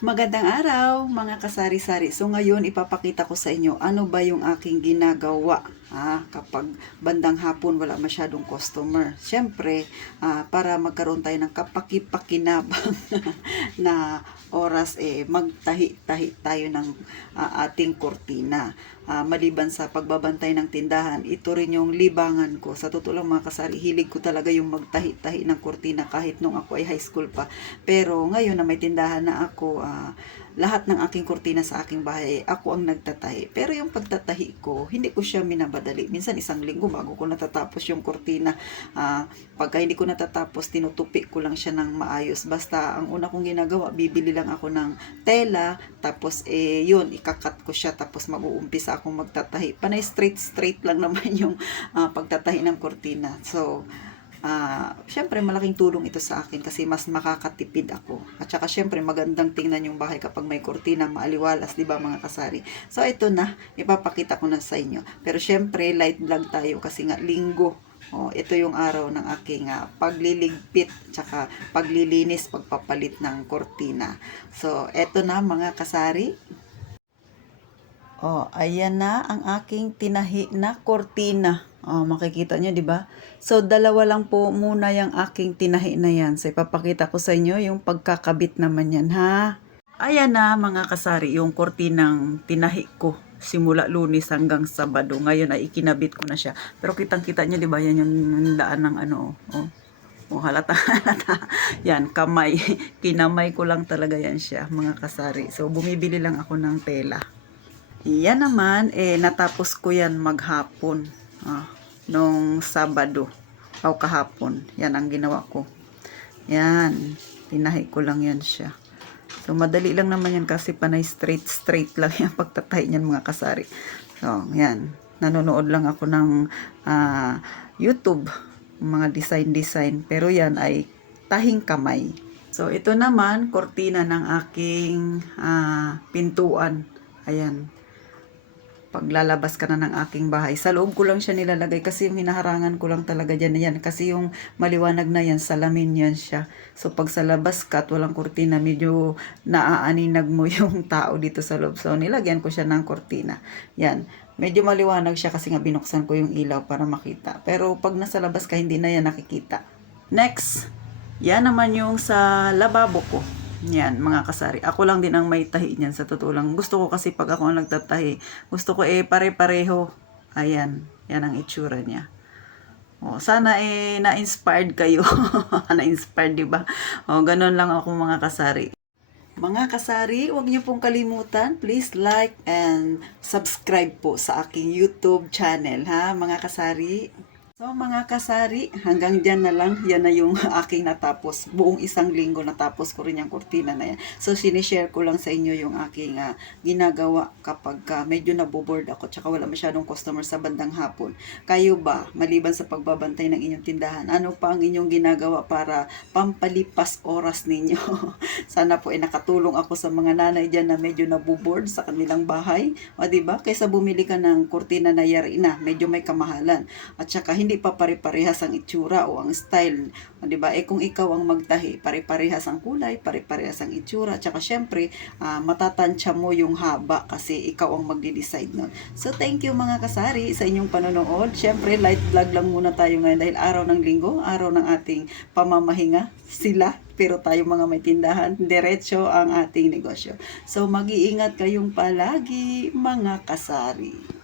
Magandang araw mga kasari-sari. So ngayon ipapakita ko sa inyo ano ba yung aking ginagawa ah, kapag bandang hapon wala masyadong customer. Siyempre, ah, para magkaroon tayo ng kapakipakinabang na oras eh magtahi-tahi tayo ng ah, ating kortina. Ah, maliban sa pagbabantay ng tindahan, ito rin yung libangan ko. Sa totoo lang mga kasari, hilig ko talaga yung magtahi-tahi ng kortina kahit nung ako ay high school pa. Pero ngayon na may tindahan na ako, ah, lahat ng aking kortina sa aking bahay, ako ang nagtatahi. Pero yung pagtatahi ko, hindi ko siya minabadali. Minsan isang linggo bago ko natatapos yung kortina. Ah, pagka hindi ko natatapos, tinutupi ko lang siya ng maayos. Basta ang una kong ginagawa, bibili lang ako ng tela, tapos eh yun, ikakat ko siya, tapos mag-uumpisa akong magtatahi. Panay straight-straight lang naman yung ah, pagtatahi ng kortina. So, Ah, syempre malaking tulong ito sa akin kasi mas makakatipid ako. At saka syempre magandang tingnan yung bahay kapag may kortina, maaliwalas, 'di ba mga kasari? So ito na, ipapakita ko na sa inyo. Pero syempre light vlog tayo kasi nga linggo. Oh, ito yung araw ng aking ah, pagliligpit tsaka paglilinis, pagpapalit ng kortina. So, eto na mga kasari. Oh, ayan na ang aking tinahi na kortina. Oh, makikita nyo, di ba? So, dalawa lang po muna yung aking tinahi na yan. So, ipapakita ko sa inyo yung pagkakabit naman yan, ha? Ayan na, mga kasari, yung kortinang tinahi ko. Simula lunes hanggang sabado. Ngayon ay ikinabit ko na siya. Pero kitang-kita nyo, di ba? Yan yung daan ng ano, oh. Oh, halata, halata. Yan, kamay. Kinamay ko lang talaga yan siya, mga kasari. So, bumibili lang ako ng tela. Yan naman, eh, natapos ko yan maghapon. Ah, nung Sabado. O kahapon. Yan ang ginawa ko. Yan. Tinahi ko lang yan siya. So, madali lang naman yan kasi panay straight-straight lang yan pagtatay niyan mga kasari. So, yan. Nanonood lang ako ng ah, YouTube. Mga design-design. Pero yan ay tahing kamay. So, ito naman, kortina ng aking ah, pintuan. Ayan paglalabas ka na ng aking bahay. Sa loob ko lang siya nilalagay kasi yung hinaharangan ko lang talaga dyan na yan. Kasi yung maliwanag na yan, salamin yan siya. So pag sa labas ka at walang kurtina, medyo naaaninag mo yung tao dito sa loob. So nilagyan ko siya ng kurtina. Yan. Medyo maliwanag siya kasi nga binuksan ko yung ilaw para makita. Pero pag nasa labas ka, hindi na yan nakikita. Next, yan naman yung sa lababo ko. Yan, mga kasari. Ako lang din ang may tahi niyan sa totoo lang. Gusto ko kasi pag ako ang nagtatahi, gusto ko eh pare-pareho. Ayan, yan ang itsura niya. Oh, sana eh na-inspired kayo. na-inspired, 'di ba? Oh, ganun lang ako mga kasari. Mga kasari, huwag niyo pong kalimutan, please like and subscribe po sa aking YouTube channel, ha, mga kasari. So mga kasari, hanggang dyan na lang, yan na yung aking natapos. Buong isang linggo natapos ko rin yung kurtina na yan. So sinishare ko lang sa inyo yung aking ah, ginagawa kapag ah, medyo naboboard ako tsaka wala masyadong customer sa bandang hapon. Kayo ba, maliban sa pagbabantay ng inyong tindahan, ano pa ang inyong ginagawa para pampalipas oras ninyo? Sana po ay nakatulong ako sa mga nanay dyan na medyo naboboard sa kanilang bahay. O ba? Kaysa bumili ka ng kurtina na yari na, medyo may kamahalan. At saka hindi pa pare-parehas ang itsura o ang style. O, di ba? Eh kung ikaw ang magtahi, pare-parehas ang kulay, pare-parehas ang itsura. At saka syempre, ah, matatansya mo yung haba kasi ikaw ang magde-decide nun. So thank you mga kasari sa inyong panonood. Syempre, light vlog lang muna tayo ngayon dahil araw ng linggo, araw ng ating pamamahinga. Sila, pero tayo mga may tindahan, diretso ang ating negosyo. So mag-iingat kayong palagi mga kasari.